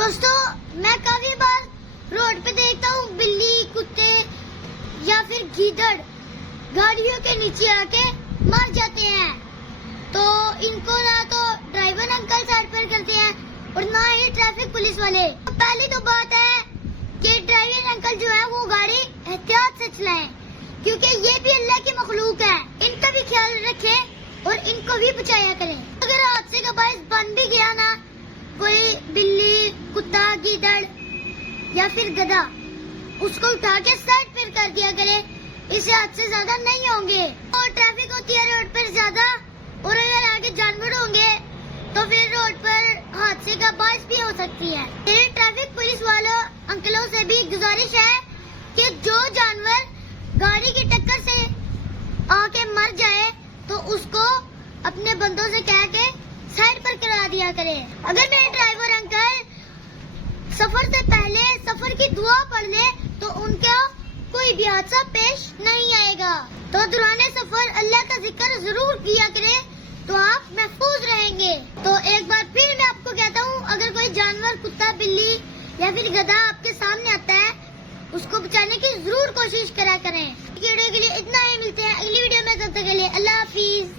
دوستو میں کافی بار روڈ پہ دیکھتا ہوں بلی، کتے یا پھر گیدڑ گاڑیوں کے نیچے آ کے مر جاتے ہیں، تو ان کو نہ تو ڈرائیور انکل سائڈ پر کرتے ہیں اور نہ ہی ٹریفک پولیس والے۔ پہلی تو بات ہے کہ ڈرائیور انکل جو ہے وہ گاڑی احتیاط سے چلائیں، کیونکہ یہ بھی اللہ کی مخلوق ہے، ان کا بھی خیال رکھیں اور ان کو بھی بچایا کریں۔ اگر حادثے کا باعث بن بھی گیا نا کوئی بلی، کتا، گیدڑ یا پھر گدھا، اس کو اٹھا کے سائڈ پر کر دیا کرے، اس سے حادثے زیادہ نہیں ہوں گے۔ اور ٹریفک ہوتی ہے روڈ پر زیادہ، اور اگر آگے جانور ہوں گے تو پھر روڈ پر حادثے کا باعث بھی ہو سکتی ہے۔ میرے ٹریفک پولیس والوں انکلوں سے بھی گزارش ہے کہ جو جانور گاڑی کی ٹکر سے آ کے مر جائے تو اس کو اپنے بندوں سے کہہ کے سائڈ پر کرا دیا کرے۔ اگر میرے ڈرائیور انکل سفر سے پہلے سفر کی دعا پڑھ لے تو ان کا کوئی بھی حادثہ پیش نہیں آئے گا۔ تو دوران سفر اللہ کا ذکر ضرور کیا کرے تو آپ محفوظ رہیں گے۔ تو ایک بار پھر میں آپ کو کہتا ہوں، اگر کوئی جانور، کتا، بلی یا پھر گدھا آپ کے سامنے آتا ہے، اس کو بچانے کی ضرور کوشش کرا کریں۔ ویڈیو کے لیے اتنا ہی، ملتے ہیں اگلی ویڈیو میں، تب تک کے لیے اللہ حافظ۔